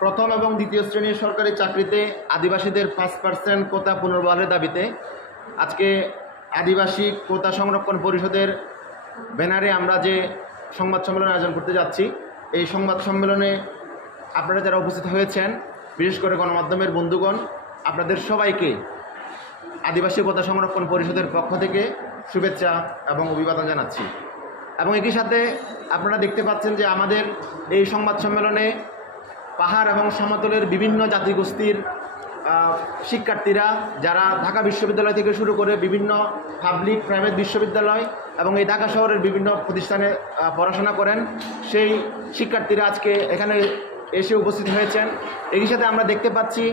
প্রথম এবং দ্বিতীয় শ্রেণীর সরকারি চাকরিতে আদিবাসীদের 5% কোটা পুনর্বহালের দাবিতে আজকে আদিবাসী কোটা সংরক্ষণ পরিষদের ব্যানারে আমরা যে সংবাদ সম্মেলন আয়োজন করতে যাচ্ছি, এই সংবাদ সম্মেলনে আপনারা যারা উপস্থিত হয়েছেন, বিশেষ করে গণমাধ্যমের বন্ধুগণ, আপনাদের সবাইকে আদিবাসী কোটা সংরক্ষণ পরিষদের পক্ষ থেকে শুভেচ্ছা এবং অভিবাদন জানাচ্ছি। এবং একই সাথে আপনারা দেখতে পাচ্ছেন যে আমাদের এই সংবাদ সম্মেলনে পাহাড় এবং সমতলের বিভিন্ন জাতিগোষ্ঠীর শিক্ষার্থীরা যারা ঢাকা বিশ্ববিদ্যালয় থেকে শুরু করে বিভিন্ন পাবলিক প্রাইভেট বিশ্ববিদ্যালয় এবং এই ঢাকা শহরের বিভিন্ন প্রতিষ্ঠানে পড়াশোনা করেন, সেই শিক্ষার্থীরা আজকে এখানে এসে উপস্থিত হয়েছেন। একই সাথে আমরা দেখতে পাচ্ছি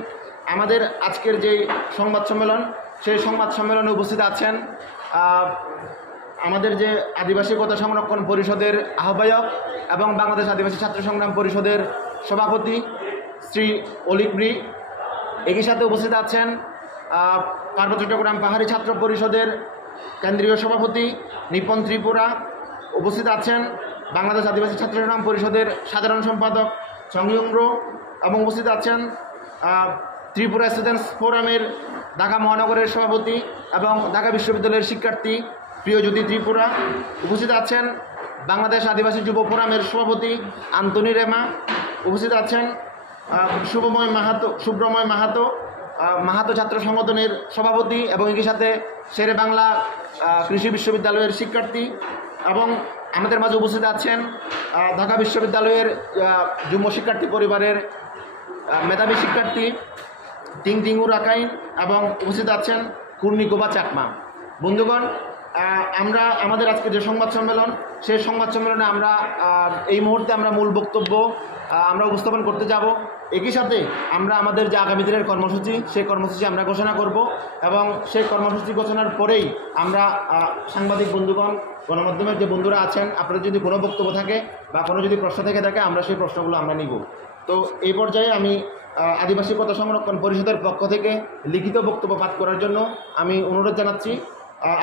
আমাদের আজকের যে সংবাদ সম্মেলন, সেই সংবাদ সম্মেলনে উপস্থিত আছেন আমাদের যে আদিবাসী কোটা সংরক্ষণ পরিষদের আহ্বায়ক এবং বাংলাদেশ আদিবাসী ছাত্র সংগ্রাম পরিষদের সভাপতি শ্রী অলিক মৃ। একই সাথে উপস্থিত আছেন পার্বত্য চট্টগ্রাম পাহাড়ি ছাত্র পরিষদের কেন্দ্রীয় সভাপতি নিপন ত্রিপুরা। উপস্থিত আছেন বাংলাদেশ আদিবাসী ছাত্র সংগ্রাম পরিষদের সাধারণ সম্পাদক সংয়ুংর এবং উপস্থিত আছেন ত্রিপুরা স্টুডেন্টস ফোরামের ঢাকা মহানগরের সভাপতি এবং ঢাকা বিশ্ববিদ্যালয়ের শিক্ষার্থী প্রিয়জ্যোতি ত্রিপুরা। উপস্থিত আছেন বাংলাদেশ আদিবাসী যুব ফোরামের সভাপতি আন্তনি রেমা। উপস্থিত আছেন সুব্রময় মাহাতো ছাত্র সংগঠনের সভাপতি এবং একই সাথে শেরে বাংলা কৃষি বিশ্ববিদ্যালয়ের শিক্ষার্থী। এবং আমাদের মাঝে উপস্থিত আছেন ঢাকা বিশ্ববিদ্যালয়ের যুগ্ম শিক্ষার্থী পরিবারের মেধাবী শিক্ষার্থী টিং টিঙ্গু রাকাইন এবং উপস্থিত আছেন কুর্নিকোবা চাকমা। বন্ধুগণ, আমরা আমাদের আজকে যে সংবাদ সম্মেলন, সেই সংবাদ সম্মেলনে আমরা এই মুহূর্তে আমরা মূল বক্তব্য আমরা উপস্থাপন করতে যাব। একই সাথে আমরা আমাদের যে আগামী দিনের কর্মসূচি, সেই কর্মসূচি আমরা ঘোষণা করব এবং সেই কর্মসূচি ঘোষণার পরেই আমরা সাংবাদিক বন্ধুগণ, গণমাধ্যমের যে বন্ধুরা আছেন, আপনাদের যদি কোনো বক্তব্য থাকে বা কোনো যদি প্রশ্ন থেকে থাকে, আমরা সেই প্রশ্নগুলো আমরা নিব। তো এই পর্যায়ে আমি আদিবাসী কোটা সংরক্ষণ পরিষদের পক্ষ থেকে লিখিত বক্তব্য পাঠ করার জন্য আমি অনুরোধ জানাচ্ছি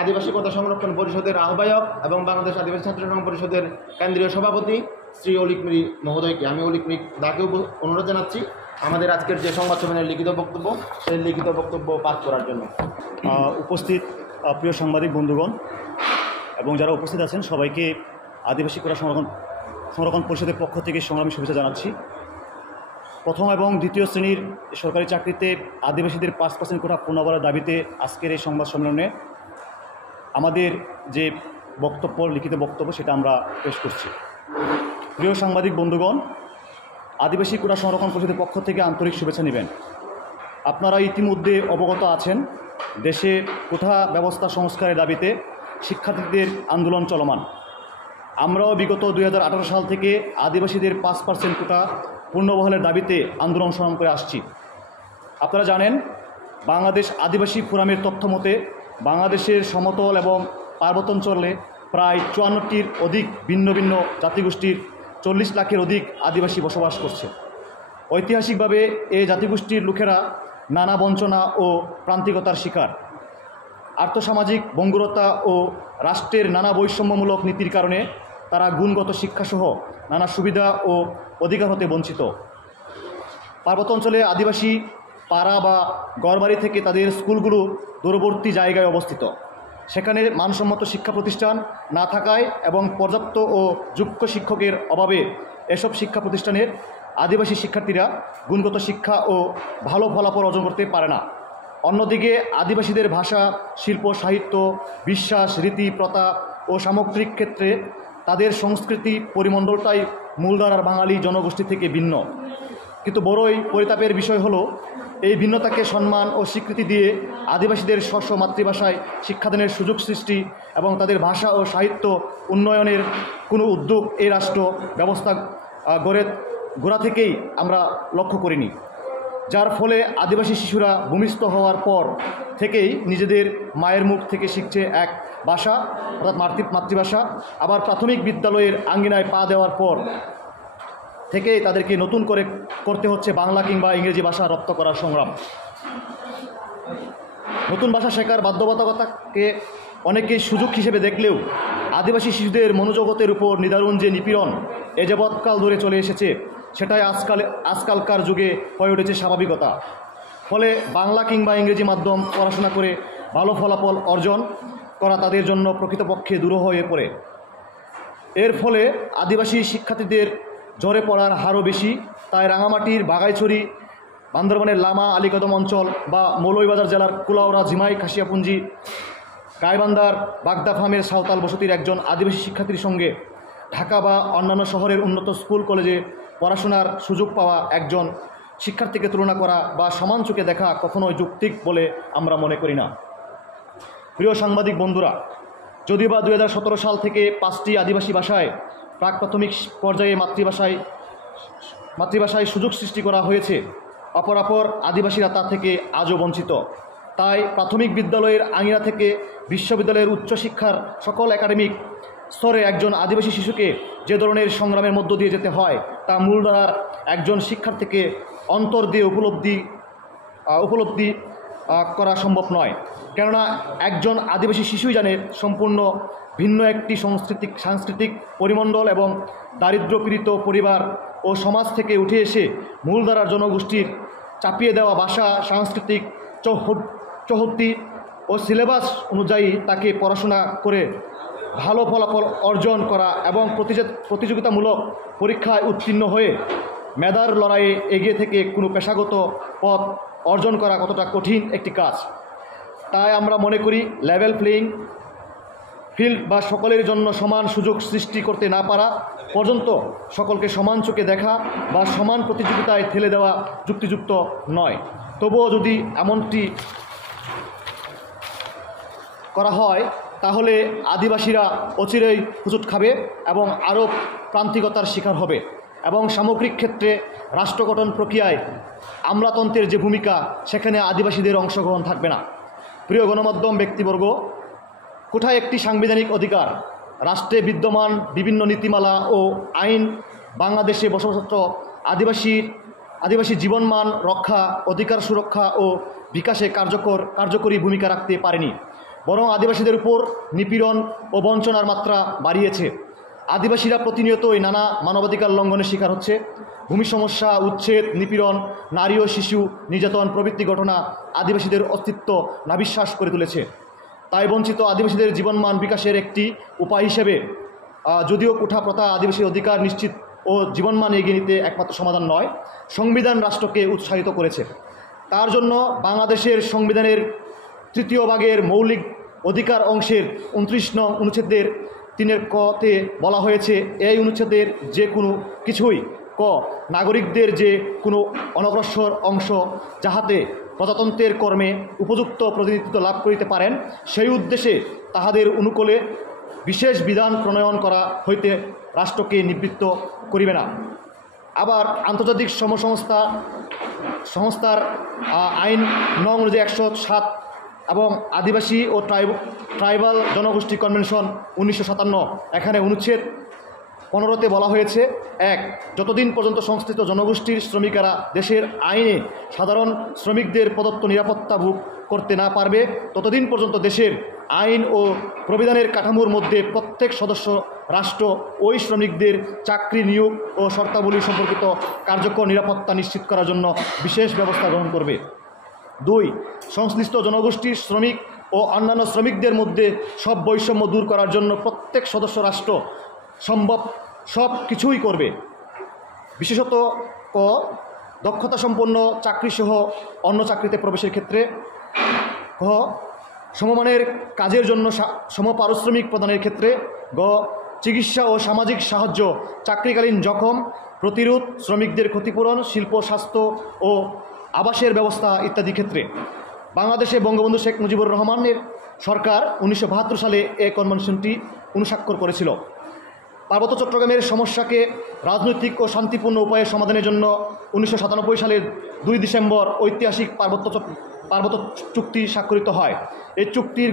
আদিবাসী কোটা সংরক্ষণ পরিষদের আহ্বায়ক এবং বাংলাদেশ আদিবাসী ছাত্র সংগ্রাম পরিষদের কেন্দ্রীয় সভাপতি শ্রী অলিক মৃ মহোদয়কে। আমি অলিক মৃ দাকে অনুরোধ জানাচ্ছি আমাদের আজকের যে সংবাদ সম্মেলনের লিখিত বক্তব্য, সেই লিখিত বক্তব্য পাঠ করার জন্য। উপস্থিত প্রিয় সাংবাদিক বন্ধুগণ এবং যারা উপস্থিত আছেন, সবাইকে আদিবাসী কোটা সংরক্ষণ পরিষদের পক্ষ থেকে সংগ্রামী শুভেচ্ছা জানাচ্ছি। প্রথম এবং দ্বিতীয় শ্রেণীর সরকারি চাকরিতে আদিবাসীদের 5% কোটা পুনর্বহালের দাবিতে আজকের এই সংবাদ সম্মেলনে আমাদের যে বক্তব্য, লিখিত বক্তব্য, সেটা আমরা পেশ করছি। প্রিয় সাংবাদিক বন্ধুগণ, আদিবাসী কোটা সংরক্ষণ পরিষদের পক্ষ থেকে আন্তরিক শুভেচ্ছা নেবেন। আপনারা ইতিমধ্যে অবগত আছেন, দেশে কোটা ব্যবস্থা সংস্কারের দাবিতে শিক্ষার্থীদের আন্দোলন চলমান। আমরাও বিগত 2018 সাল থেকে আদিবাসীদের 5% কোটা পুনর্বহালের দাবিতে আন্দোলন সংগ্রাম করে আসছি। আপনারা জানেন, বাংলাদেশ আদিবাসী ফোরামের তথ্য মতে বাংলাদেশের সমতল এবং পার্বত্যাঞ্চলে প্রায় 54টির অধিক ভিন্ন ভিন্ন জাতিগোষ্ঠীর 40 লাখের অধিক আদিবাসী বসবাস করছে। ঐতিহাসিকভাবে এই জাতিগোষ্ঠীর লোকেরা নানা বঞ্চনা ও প্রান্তিকতার শিকার। আর্থসামাজিক ভঙ্গুরতা ও রাষ্ট্রের নানা বৈষম্যমূলক নীতির কারণে তারা গুণগত শিক্ষাসহ নানা সুবিধা ও অধিকার হতে বঞ্চিত। পার্বত্যাঞ্চলে আদিবাসী পাড়া বা গড়বাড়ি থেকে তাদের স্কুলগুলো দূরবর্তী জায়গায় অবস্থিত। সেখানে মানসম্মত শিক্ষা প্রতিষ্ঠান না থাকায় এবং পর্যাপ্ত ও যোগ্য শিক্ষকের অভাবে এসব শিক্ষা প্রতিষ্ঠানের আদিবাসী শিক্ষার্থীরা গুণগত শিক্ষা ও ভালো ফলাফল অর্জন করতে পারে না। অন্যদিকে আদিবাসীদের ভাষা, শিল্প, সাহিত্য, বিশ্বাস, রীতি, প্রথা ও সামগ্রিক ক্ষেত্রে তাদের সংস্কৃতি পরিমণ্ডলটাই মূলধারার বাঙালি জনগোষ্ঠী থেকে ভিন্ন। কিন্তু বড়ই পরিতাপের বিষয় হলো, এই ভিন্নতাকে সম্মান ও স্বীকৃতি দিয়ে আদিবাসীদের স্ব মাতৃভাষায় শিক্ষাদানের সুযোগ সৃষ্টি এবং তাদের ভাষা ও সাহিত্য উন্নয়নের কোনো উদ্যোগ এই রাষ্ট্র ব্যবস্থা গোড়া থেকেই আমরা লক্ষ্য করিনি। যার ফলে আদিবাসী শিশুরা ভূমিষ্ঠ হওয়ার পর থেকেই নিজেদের মায়ের মুখ থেকে শিখছে এক ভাষা, অর্থাৎ মাতৃভাষা। আবার প্রাথমিক বিদ্যালয়ের আঙ্গিনায় পা দেওয়ার পর থেকে তাদেরকে নতুন করে করতে হচ্ছে বাংলা কিংবা ইংরেজি ভাষা রপ্ত করার সংগ্রাম। নতুন ভাষা শেখার বাধ্যবাধকতাকে অনেকেই সুযোগ হিসেবে দেখলেও আদিবাসী শিশুদের মনোজগতের উপর নিদারুণ যে নিপীড়ন এ যাবৎকাল ধরে চলে এসেছে, সেটাই আজকালকার যুগে হয়ে উঠেছে স্বাভাবিকতা। ফলে বাংলা কিংবা ইংরেজি মাধ্যম পড়াশোনা করে ভালো ফলাফল অর্জন করা তাদের জন্য প্রকৃতপক্ষে দুরূহ হয়ে পড়ে। এর ফলে আদিবাসী শিক্ষার্থীদের ঝরে পড়ার হারও বেশি। তাই রাঙামাটির বাগাইছড়ি, বান্দরবানের লামা, আলীকদম অঞ্চল বা মৌলভীবাজার জেলার কুলাউড়া, ঝিমাই, খাসিয়াপুঞ্জি, গাইবান্ধার বাগদা ফার্মের সাঁওতাল বসতির একজন আদিবাসী শিক্ষার্থীর সঙ্গে ঢাকা বা অন্যান্য শহরের উন্নত স্কুল কলেজে পড়াশোনার সুযোগ পাওয়া একজন শিক্ষার্থীকে তুলনা করা বা সমান চোখে দেখা কখনোই যৌক্তিক বলে আমরা মনে করি না। প্রিয় সাংবাদিক বন্ধুরা, যদিও বা 2017 সাল থেকে 5টি আদিবাসী ভাষায় প্রাক প্রাথমিক পর্যায়ে মাতৃভাষায় সুযোগ সৃষ্টি করা হয়েছে, অপরাপর আদিবাসীরা তা থেকে আজও বঞ্চিত। তাই প্রাথমিক বিদ্যালয়ের আঙিনা থেকে বিশ্ববিদ্যালয়ের উচ্চশিক্ষার সকল একাডেমিক স্তরে একজন আদিবাসী শিশুকে যে ধরনের সংগ্রামের মধ্য দিয়ে যেতে হয় তা মূলধারার একজন শিক্ষার্থীকে অন্তর দিয়ে উপলব্ধি করা সম্ভব নয়। কেননা একজন আদিবাসী শিশুই জানে সম্পূর্ণ ভিন্ন একটি সাংস্কৃতিক পরিমণ্ডল এবং দারিদ্র্যপীড়িত পরিবার ও সমাজ থেকে উঠে এসে মূলধারার জনগোষ্ঠীর চাপিয়ে দেওয়া ভাষা, সাংস্কৃতিক চৌহদ্দি ও সিলেবাস অনুযায়ী তাকে পড়াশোনা করে ভালো ফলাফল অর্জন করা এবং প্রতিযোগিতামূলক পরীক্ষায় উত্তীর্ণ হয়ে মেধার লড়াইয়ে এগিয়ে থেকে কোনো পেশাগত পথ অর্জন করা কতটা কঠিন একটি কাজ। তাই আমরা মনে করি লেভেল প্লেয়িং ফিল্ড বা সকলের জন্য সমান সুযোগ সৃষ্টি করতে না পারা পর্যন্ত সকলকে সমান চোখে দেখা বা সমান প্রতিযোগিতায় ঠেলে দেওয়া যুক্তিযুক্ত নয়। তবুও যদি এমনটি করা হয় তাহলে আদিবাসীরা অচিরেই হুঁচট খাবে এবং আরও প্রান্তিকতার শিকার হবে এবং সামগ্রিক ক্ষেত্রে রাষ্ট্র গঠন প্রক্রিয়ায় আমলাতন্ত্রের যে ভূমিকা সেখানে আদিবাসীদের অংশগ্রহণ থাকবে না। প্রিয় গণমাধ্যম ব্যক্তিবর্গ, কোথায় একটি সাংবিধানিক অধিকার, রাষ্ট্রে বিদ্যমান বিভিন্ন নীতিমালা ও আইন বাংলাদেশে বসবাসরত আদিবাসী জীবনমান রক্ষা, অধিকার সুরক্ষা ও বিকাশে কার্যকরী ভূমিকা রাখতে পারেনি, বরং আদিবাসীদের উপর নিপীড়ন ও বঞ্চনার মাত্রা বাড়িয়েছে। আদিবাসীরা প্রতিনিয়তই নানা মানবাধিকার লঙ্ঘনের শিকার হচ্ছে। ভূমি সমস্যা, উচ্ছেদ, নিপীড়ন, নারী ও শিশু নির্যাতন প্রভৃতি ঘটনা আদিবাসীদের অস্তিত্ব নাবিশ্বাস করে তুলেছে। তাই বঞ্চিত আদিবাসীদের জীবনমান বিকাশের একটি উপায় হিসেবে যদিও কোঠা প্রথা আদিবাসী অধিকার নিশ্চিত ও জীবনমান এগিয়ে নিতে একমাত্র সমাধান নয়, সংবিধান রাষ্ট্রকে উৎসাহিত করেছে। তার জন্য বাংলাদেশের সংবিধানের 3য় ভাগের মৌলিক অধিকার অংশের 29 নং অনুচ্ছেদের 3 কতে বলা হয়েছে, এই অনুচ্ছেদের যে কোনো কিছুই ক নাগরিকদের যে কোনো অনগ্রসর অংশ যাহাতে প্রজাতন্ত্রের কর্মে উপযুক্ত প্রতিনিধিত্ব লাভ করিতে পারেন, সেই উদ্দেশ্যে তাহাদের অনুকূলে বিশেষ বিধান প্রণয়ন করা হইতে রাষ্ট্রকে নিবৃত্ত করিবে না। আবার আন্তর্জাতিক সংস্থার আইন নং অনুযায়ী 107 এবং আদিবাসী ও ট্রাইবাল জনগোষ্ঠী কনভেনশন 1957 এখানে অনুচ্ছেদ 15তে বলা হয়েছে, 1 যতদিন পর্যন্ত সংশ্লিষ্ট জনগোষ্ঠীর শ্রমিকেরা দেশের আইনে সাধারণ শ্রমিকদের প্রদত্ত নিরাপত্তা ভোগ করতে না পারবে ততদিন পর্যন্ত দেশের আইন ও প্রবিধানের কাঠামোর মধ্যে প্রত্যেক সদস্য রাষ্ট্র ওই শ্রমিকদের চাকরি, নিয়োগ ও শর্তাবলী সম্পর্কিত কার্যকর নিরাপত্তা নিশ্চিত করার জন্য বিশেষ ব্যবস্থা গ্রহণ করবে। 2 সংশ্লিষ্ট জনগোষ্ঠীর শ্রমিক ও অন্যান্য শ্রমিকদের মধ্যে সব বৈষম্য দূর করার জন্য প্রত্যেক সদস্য রাষ্ট্র সম্ভব সব কিছুই করবে। বিশেষত ক দক্ষতা সম্পন্ন চাকরিসহ অন্য চাকরিতে প্রবেশের ক্ষেত্রে, খ সমমানের কাজের জন্য সমপারিশ্রমিক প্রদানের ক্ষেত্রে, গ চিকিৎসা ও সামাজিক সাহায্য, চাকরিকালীন জখম প্রতিরোধ, শ্রমিকদের ক্ষতিপূরণ, শিল্প, স্বাস্থ্য ও আবাসের ব্যবস্থা ইত্যাদি ক্ষেত্রে। বাংলাদেশে বঙ্গবন্ধু শেখ মুজিবুর রহমানের সরকার 1972 সালে এই কনভেনশনটি অনুস্বাক্ষর করেছিল। পার্বত্য চট্টগ্রামের সমস্যাকে রাজনৈতিক ও শান্তিপূর্ণ উপায়ে সমাধানের জন্য 1997 সালের 2 ডিসেম্বর ঐতিহাসিক পার্বত্য চুক্তি স্বাক্ষরিত হয়। এই চুক্তির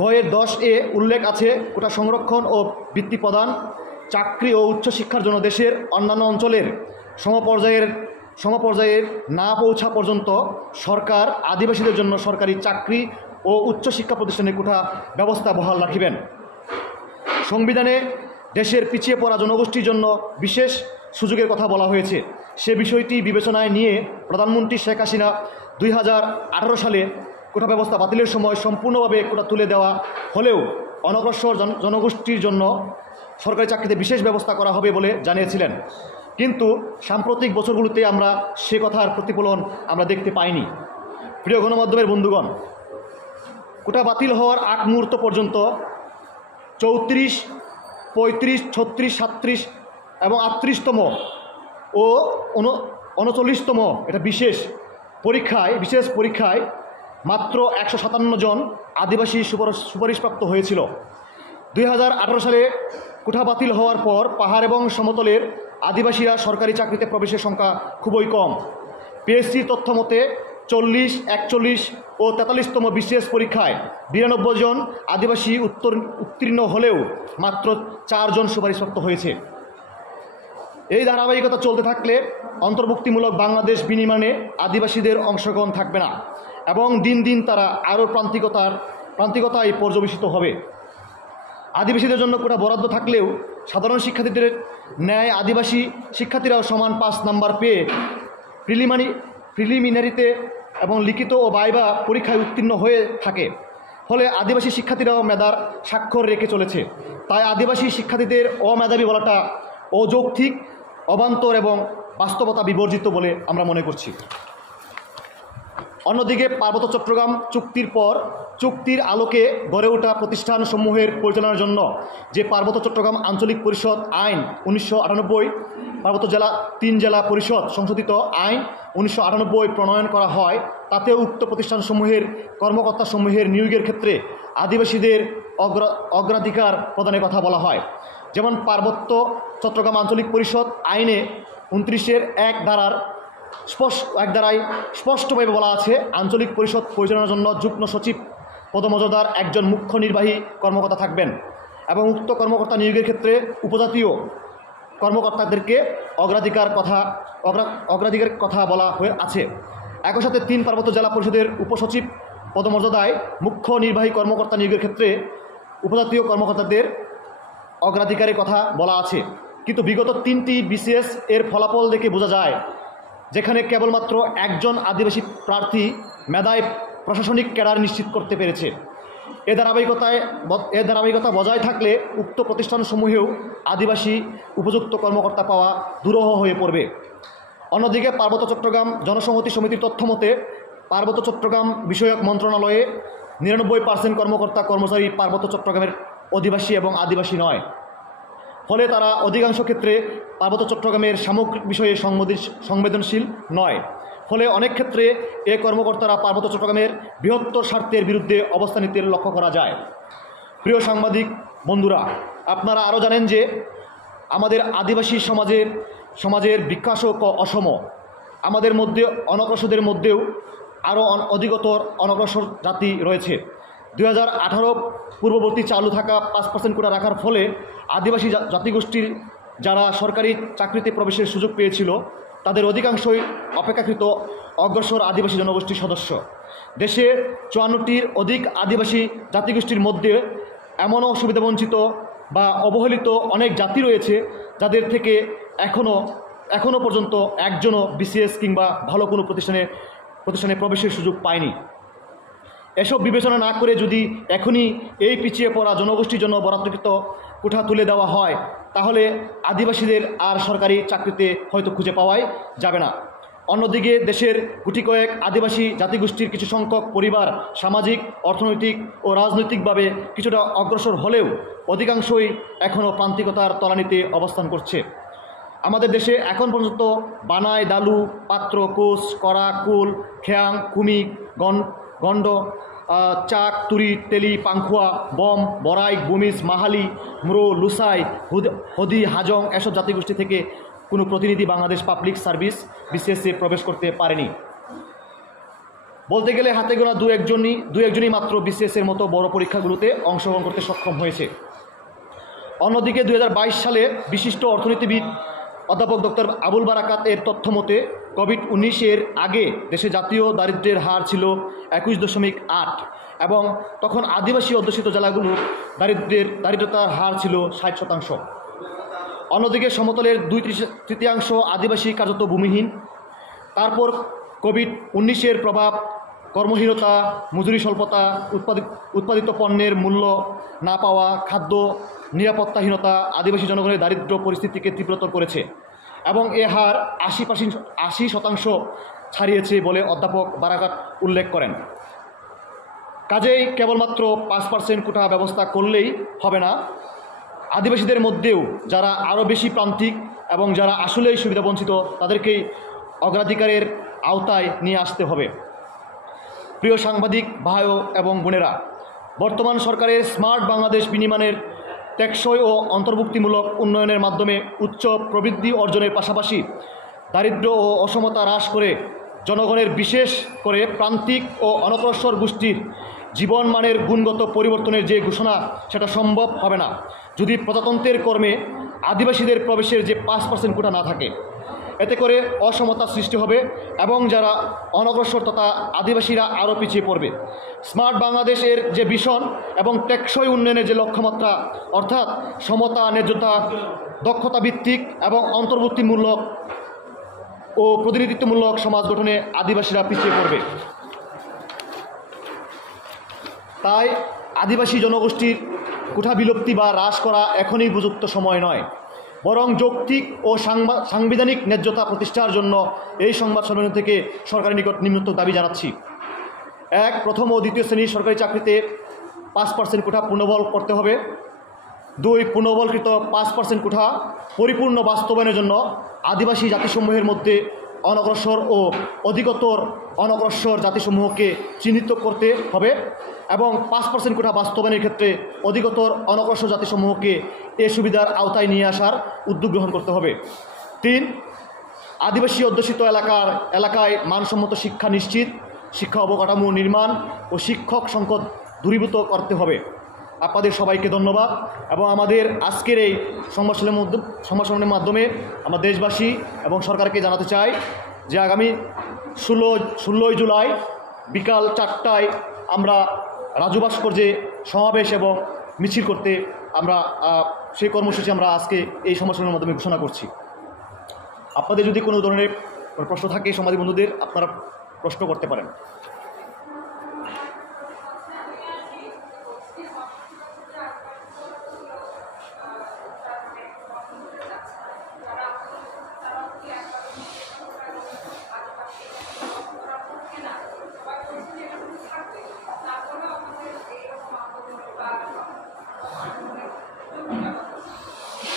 ঘয়ের 10 উল্লেখ আছে, কোটা সংরক্ষণ ও বৃত্তি প্রদান, চাকরি ও উচ্চশিক্ষার জন্য দেশের অন্যান্য অঞ্চলের সমপর্যায়ের না পৌঁছা পর্যন্ত সরকার আদিবাসীদের জন্য সরকারি চাকরি ও উচ্চশিক্ষা প্রতিষ্ঠানে কোটা ব্যবস্থা বহাল রাখিবেন। সংবিধানে দেশের পিছিয়ে পড়া জনগোষ্ঠীর জন্য বিশেষ সুযোগের কথা বলা হয়েছে। সে বিষয়টি বিবেচনায় নিয়ে প্রধানমন্ত্রী শেখ হাসিনা 2018 সালে কোটা ব্যবস্থা বাতিলের সময় সম্পূর্ণভাবে কোটা তুলে দেওয়া হলেও অনগ্রসর জনগোষ্ঠীর জন্য সরকারি চাকরিতে বিশেষ ব্যবস্থা করা হবে বলে জানিয়েছিলেন। কিন্তু সাম্প্রতিক বছরগুলোতে আমরা সে কথার প্রতিফলন আমরা দেখতে পাইনি। প্রিয় গণমাধ্যমের বন্ধুগণ, কোটা বাতিল হওয়ার আগ মুহূর্ত পর্যন্ত 34, 35, 36, 37 এবং 38তম ও 39তম এটা বিশেষ পরীক্ষায় মাত্র 157 জন আদিবাসী সুপারিশপ্রাপ্ত হয়েছিল। 2018 সালে কোটা বাতিল হওয়ার পর পাহাড় এবং সমতলের আদিবাসীরা সরকারি চাকরিতে প্রবেশের সংখ্যা খুবই কম। পিএসসির তথ্য মতে 40, 41 ও 43তম বিশেষ পরীক্ষায় 92 জন আদিবাসী উত্তীর্ণ হলেও মাত্র 4 জন সুপারিশপ্রাপ্ত হয়েছে। এই ধারাবাহিকতা চলতে থাকলে অন্তর্ভুক্তিমূলক বাংলাদেশ বিনির্মাণে আদিবাসীদের অংশগ্রহণ থাকবে না এবং দিন দিন তারা আরও প্রান্তিকতায় পর্যবেসিত হবে। আদিবাসীদের জন্য কোটা বরাদ্দ থাকলেও সাধারণ শিক্ষার্থীদের ন্যায় আদিবাসী শিক্ষার্থীরাও সমান 5 নাম্বার পেয়ে প্রিলিমিনারিতে এবং লিখিত ও ভাইভা পরীক্ষায় উত্তীর্ণ হয়ে থাকে। ফলে আদিবাসী শিক্ষার্থীরাও মেধার স্বাক্ষর রেখে চলেছে। তাই আদিবাসী শিক্ষার্থীদের অমেধাবী বলাটা অযৌক্তিক, অবান্তর এবং বাস্তবতা বিবর্জিত বলে আমরা মনে করছি। অন্যদিকে পার্বত্য চট্টগ্রাম চুক্তির পর চুক্তির আলোকে গড়ে ওঠা প্রতিষ্ঠানসমূহের পরিচালনার জন্য যে পার্বত্য চট্টগ্রাম আঞ্চলিক পরিষদ আইন 1998, পার্বত্য জেলা 3 জেলা পরিষদ সংশোধিত আইন 1998 প্রণয়ন করা হয়, তাতে উক্ত প্রতিষ্ঠানসমূহের কর্মকর্তাসমূহের নিয়োগের ক্ষেত্রে আদিবাসীদের অগ্রাধিকার প্রদানের কথা বলা হয়। যেমন পার্বত্য চট্টগ্রাম আঞ্চলিক পরিষদ আইনে 29-1 ধারায় স্পষ্টভাবে বলা আছে, আঞ্চলিক পরিষদ পরিচালনার জন্য যুগ্ম সচিব পদমর্যাদার একজন মুখ্য নির্বাহী কর্মকর্তা থাকবেন এবং উক্ত কর্মকর্তা নিয়োগের ক্ষেত্রে উপজাতীয় কর্মকর্তাদেরকে অগ্রাধিকারের কথা বলা হয়ে আছে। একই সাথে 3 পার্বত্য জেলা পরিষদের উপসচিব পদমর্যাদায় মুখ্য নির্বাহী কর্মকর্তা নিয়োগের ক্ষেত্রে উপজাতীয় কর্মকর্তাদের অগ্রাধিকারের কথা বলা আছে। কিন্তু বিগত 3টি বিসিএস এর ফলাফল দেখে বোঝা যায়, যেখানে কেবলমাত্র একজন আদিবাসী প্রার্থী মেধায় প্রশাসনিক ক্যাডার নিশ্চিত করতে পেরেছে। এ ধারাবাহিকতা বজায় থাকলে উক্ত প্রতিষ্ঠানসমূহেও আদিবাসী উপযুক্ত কর্মকর্তা পাওয়া দুরূহ হয়ে পড়বে। অন্যদিকে পার্বত্য চট্টগ্রাম জনসংহতি সমিতির তথ্য মতে পার্বত্য চট্টগ্রাম বিষয়ক মন্ত্রণালয়ে 99% কর্মকর্তা কর্মচারী পার্বত্য চট্টগ্রামের অধিবাসী এবং আদিবাসী নয়। ফলে তারা অধিকাংশ ক্ষেত্রে পার্বত্য চট্টগ্রামের সামগ্রিক বিষয়ে সংবেদনশীল নয়। ফলে অনেক ক্ষেত্রে এ কর্মকর্তারা পার্বত্য চট্টগ্রামের বৃহত্তর স্বার্থের বিরুদ্ধে অবস্থান নিতে লক্ষ্য করা যায়। প্রিয় সাংবাদিক বন্ধুরা, আপনারা আরও জানেন যে আমাদের আদিবাসী সমাজের বিকাশও অসম। আমাদের মধ্যে অনগ্রসরদের মধ্যেও আরও অধিকতর অনগ্রসর জাতি রয়েছে। 2018 পূর্ববর্তী চালু থাকা 5% কোটা রাখার ফলে আদিবাসী জাতিগোষ্ঠীর যারা সরকারি চাকরিতে প্রবেশের সুযোগ পেয়েছিল তাদের অধিকাংশই অপেক্ষাকৃত অগ্রসর আদিবাসী জনগোষ্ঠীর সদস্য। দেশে 54টির অধিক আদিবাসী জাতিগোষ্ঠীর মধ্যে এমনও সুবিধাবঞ্চিত বা অবহেলিত অনেক জাতি রয়েছে যাদের থেকে এখনও পর্যন্ত একজনও বিসিএস কিংবা ভালো কোনো প্রতিষ্ঠানে প্রবেশের সুযোগ পায়নি। এসব বিবেচনা না করে যদি এখনই এই পিছিয়ে পড়া জনগোষ্ঠীর জন্য বরাদ্দকৃত কোঠা তুলে দেওয়া হয়, তাহলে আদিবাসীদের আর সরকারি চাকরিতে হয়তো খুঁজে পাওয়াই যাবে না। অন্যদিকে দেশের গুটি কয়েক আদিবাসী জাতিগোষ্ঠীর কিছু সংখ্যক পরিবার সামাজিক, অর্থনৈতিক ও রাজনৈতিকভাবে কিছুটা অগ্রসর হলেও অধিকাংশই এখনও প্রান্তিকতার তলানিতে অবস্থান করছে। আমাদের দেশে এখন পর্যন্ত বানাই, দালু, পাত্র, কোচ, করা, কুল, খেয়াং, কুমিক, গণ্ড, চাক, তুরি, তেলি, পাংখুয়া, বম, বরাই, বুমিজ, মাহালি, ম্রো, লুসাই, হদি, হাজং এসব জাতিগোষ্ঠী থেকে কোনো প্রতিনিধি বাংলাদেশ পাবলিক সার্ভিস বিসিএসে প্রবেশ করতে পারেনি। বলতে গেলে হাতে গোনা দু একজনই মাত্র বিসিএসের মতো বড় পরীক্ষাগুলোতে অংশগ্রহণ করতে সক্ষম হয়েছে। অন্যদিকে 2022 সালে বিশিষ্ট অর্থনীতিবিদ অধ্যাপক ডক্টর আবুল বারাকাত এর তথ্য মতে কোভিড-19 আগে দেশে জাতীয় দারিদ্র্যের হার ছিল 21.8 এবং তখন আদিবাসী অধ্যুষিত জেলাগুলোর দারিদ্রতার হার ছিল 60%। অন্যদিকে সমতলের 2/3 আদিবাসী কার্যত ভূমিহীন। তারপর কোভিড-19-এর প্রভাব, কর্মহীনতা, মজুরি স্বল্পতা, উৎপাদিত পণ্যের মূল্য না পাওয়া, খাদ্য নিরাপত্তাহীনতা আদিবাসী জনগণের দারিদ্র্য পরিস্থিতিকে তীব্রতর করেছে এবং এ হার 80% ছাড়িয়েছে বলে অধ্যাপক বারাকাত উল্লেখ করেন। কাজেই কেবলমাত্র 5% কোটা ব্যবস্থা করলেই হবে না, আদিবাসীদের মধ্যেও যারা আরও বেশি প্রান্তিক এবং যারা আসলেই সুবিধাবঞ্চিত তাদেরকেই অগ্রাধিকারের আওতায় নিয়ে আসতে হবে। প্রিয় সাংবাদিক ভাই এবং বোনেরা, বর্তমান সরকারের স্মার্ট বাংলাদেশ বিনির্মাণের টেকসই ও অন্তর্ভুক্তিমূলক উন্নয়নের মাধ্যমে উচ্চ প্রবৃদ্ধি অর্জনের পাশাপাশি দারিদ্র্য ও অসমতা হ্রাস করে জনগণের, বিশেষ করে প্রান্তিক ও অনগ্রসর গোষ্ঠীর জীবনমানের গুণগত পরিবর্তনের যে ঘোষণা, সেটা সম্ভব হবে না যদি প্রজাতন্ত্রের কর্মে আদিবাসীদের প্রবেশের যে 5% কোটা না থাকে। এতে করে অসমতা সৃষ্টি হবে এবং যারা অনগ্রসর তথা আদিবাসীরা আরও পিছিয়ে পড়বে। স্মার্ট বাংলাদেশের যে ভিশন এবং টেকসই উন্নয়নের যে লক্ষ্যমাত্রা, অর্থাৎ সমতা, ন্যায্যতা, দক্ষতা ভিত্তিক এবং অন্তর্ভুক্তিমূলক ও প্রতিনিধিত্বমূলক সমাজ গঠনে আদিবাসীরা পিছিয়ে পড়বে। তাই আদিবাসী জনগোষ্ঠীর কোঠা বিলুপ্তি বা হ্রাস করা এখনই উপযুক্ত সময় নয়, বরং যৌক্তিক ও সাংবিধানিক ন্যায্যতা প্রতিষ্ঠার জন্য এই সংবাদ সম্মেলন থেকে সরকারের নিকট নিম্নোক্ত দাবি জানাচ্ছি। 1. প্রথম ও দ্বিতীয় শ্রেণীর সরকারি চাকরিতে 5% কোটা পুনর্বল করতে হবে। 2. পুনর্বলকৃত 5% কোটা পরিপূর্ণ বাস্তবায়নের জন্য আদিবাসী জাতিসমূহের মধ্যে অনগ্রসর ও অধিকতর অনগ্রসর জাতিসমূহকে চিহ্নিত করতে হবে এবং 5% কোটা বাস্তবায়নের ক্ষেত্রে অধিকতর অনগ্রসর জাতিসমূহকে এ সুবিধার আওতায় নিয়ে আসার উদ্যোগ গ্রহণ করতে হবে। 3. আদিবাসী অধ্যুষিত এলাকায় মানসম্মত শিক্ষা নিশ্চিত, শিক্ষা অবকাঠামো নির্মাণ ও শিক্ষক সংকট দূরীভূত করতে হবে। আপনাদের সবাইকে ধন্যবাদ এবং আমাদের আজকের এই সংবাদ সম্মেলনের মাধ্যমে আমরা দেশবাসী এবং সরকারকে জানাতে চাই যে আগামী 16 জুলাই বিকাল 4টায় আমরা রাজু ভাস্কর্যে সমাবেশ এবং মিছিল করতে আমরা সেই কর্মসূচি আমরা আজকে এই সংবাদ সম্মেলনের মাধ্যমে ঘোষণা করছি। আপনাদের যদি কোনো ধরনের প্রশ্ন থাকে সাংবাদিক বন্ধুদের, আপনারা প্রশ্ন করতে পারেন।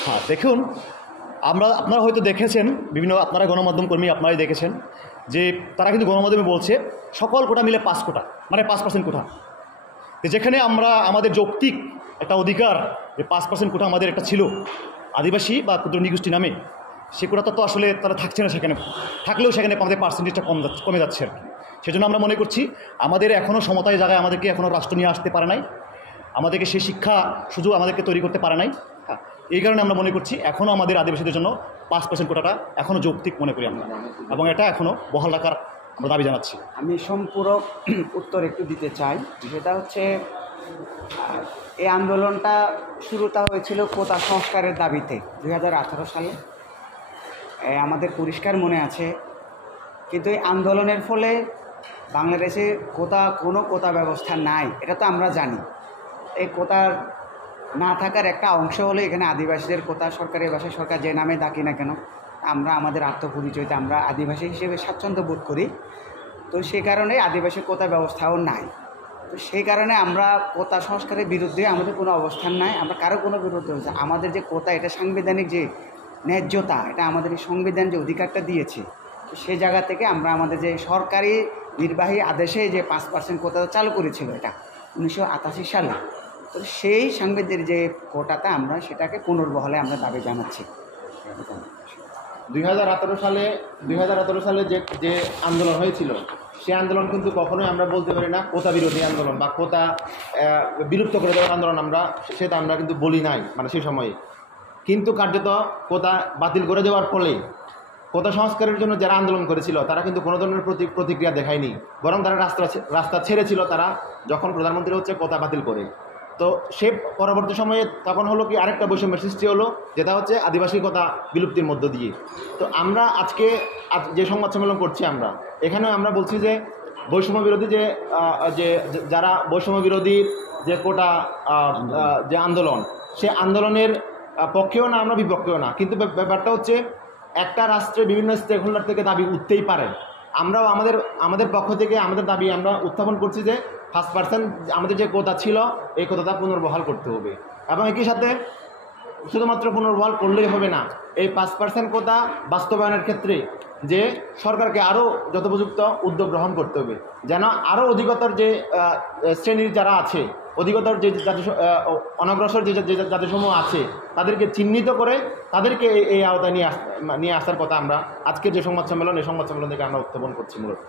হ্যাঁ, দেখুন, আপনারা হয়তো দেখেছেন, আপনারা গণমাধ্যম কর্মী আপনারাই দেখেছেন যে তারা কিন্তু গণমাধ্যমে বলছে সকল কোটা মিলে 5 কোটা, মানে 5% কোটা। যেখানে আমরা আমাদের যৌক্তিক একটা অধিকার যে 5% কোটা আমাদের একটা ছিল আদিবাসী বা ক্ষুদ্র নৃগোষ্ঠী নামে, সে কোটাটা তো আসলে তারা থাকছে না, সেখানে থাকলেও সেখানে আমাদের পার্সেন্টেজটা কমে যাচ্ছে আর কি। সেজন্য আমরা মনে করছি আমাদের এখনও সমতায় জায়গায় আমাদেরকে এখনও রাষ্ট্র নিয়ে আসতে পারে নাই, আমাদেরকে সেই শিক্ষা সুযোগ আমাদেরকে তৈরি করতে পারে নাই। হ্যাঁ, এই কারণে আমরা মনে করছি এখনও আমাদের আদিবাসীদের জন্য 5% কোটাটা এখনও যৌক্তিক মনে করি আমরা, এবং এটা এখনও বহাল রাখার আমরা দাবি জানাচ্ছি। আমি সম্পূরক উত্তর একটু দিতে চাই। সেটা হচ্ছে এই আন্দোলনটা শুরুটা হয়েছিল কোটা সংস্কারের দাবিতে 2018 সালে, আমাদের পরিষ্কার মনে আছে। কিন্তু এই আন্দোলনের ফলে বাংলাদেশে কোনো কোটা ব্যবস্থা নাই, এটা তো আমরা জানি। এই কোটার না থাকার একটা অংশ হলো এখানে আদিবাসীদের কোটা, সরকারি ভাষায় সরকার যে নামে ডাকি না কেন, আমরা আমাদের আত্মপরিচয়তে আমরা আদিবাসী হিসেবে স্বাচ্ছন্দ্য বোধ করি। তো সেই কারণে আদিবাসী কোটা ব্যবস্থাও নাই। তো সেই কারণে আমরা কোটা সংস্কারের বিরুদ্ধে আমাদের কোনো অবস্থান নাই, আমরা কারো কোনো বিরুদ্ধে হচ্ছে। আমাদের যে কোটা, এটা সাংবিধানিক যে ন্যায্যতা, এটা আমাদের এই সংবিধান যে অধিকারটা দিয়েছে, তো সেই জায়গা থেকে আমরা আমাদের যে সরকারি নির্বাহী আদেশে যে 5% কোটা চালু করেছিল, এটা 1988 সালে, তো সেই সাংবিধানিক যে কোটাটা আমরা সেটাকে পুনর্বহালে আমরা দাবি জানাচ্ছি। 2018 সালে যে আন্দোলন হয়েছিল, সেই আন্দোলন কিন্তু কখনোই আমরা বলতে পারি না কোটা বিরোধী আন্দোলন বা কোটা বিলুপ্ত করে দেওয়ার আন্দোলন, সেটা আমরা কিন্তু বলি নাই মানে সেই সময়ে। কিন্তু কার্যত কোটা বাতিল করে দেওয়ার ফলে কোটা সংস্কারের জন্য যারা আন্দোলন করেছিল তারা কিন্তু কোনো ধরনের প্রতিক্রিয়া দেখায়নি, বরং তারা রাস্তা ছেড়েছিল তারা যখন প্রধানমন্ত্রী হচ্ছে কোটা বাতিল করে। তো সে পরবর্তী সময়ে তখন হলো কি আরেকটা বৈষম্যের সৃষ্টি হলো, যেটা হচ্ছে আদিবাসিকতা বিলুপ্তির মধ্য দিয়ে। তো আমরা আজকে যে সংবাদ সম্মেলন করছি আমরা এখানে আমরা বলছি যে বৈষম্য বিরোধী যে যারা বৈষম্য বিরোধী যে কোটা যে আন্দোলন, সে আন্দোলনের পক্ষেও না আমরা বিপক্ষেও না, কিন্তু ব্যাপারটা হচ্ছে একটা রাষ্ট্রে বিভিন্ন স্টেক হোল্ডার থেকে দাবি উঠতেই পারে। আমরাও আমাদের পক্ষ থেকে আমাদের দাবি আমরা উত্থাপন করছি যে 5% আমাদের যে কোটা ছিল এই কোটাটা পুনর্বহাল করতে হবে, এবং একই সাথে শুধুমাত্র পুনর্বহাল করলেই হবে না, এই 5% কোটা বাস্তবায়নের ক্ষেত্রে যে সরকারকে আরও যথোপযুক্ত উদ্যোগ গ্রহণ করতে হবে, যেন আরও অধিকতর যে শ্রেণীর যারা আছে, অধিকতর যে অনগ্রসর যে জাতিসমূহ আছে তাদেরকে চিহ্নিত করে তাদেরকে এই আওতায় নিয়ে আসার কথা আমরা আজকের যে সংবাদ সম্মেলন, এই সংবাদ সম্মেলন থেকে আমরা উত্থাপন করছি মূলত।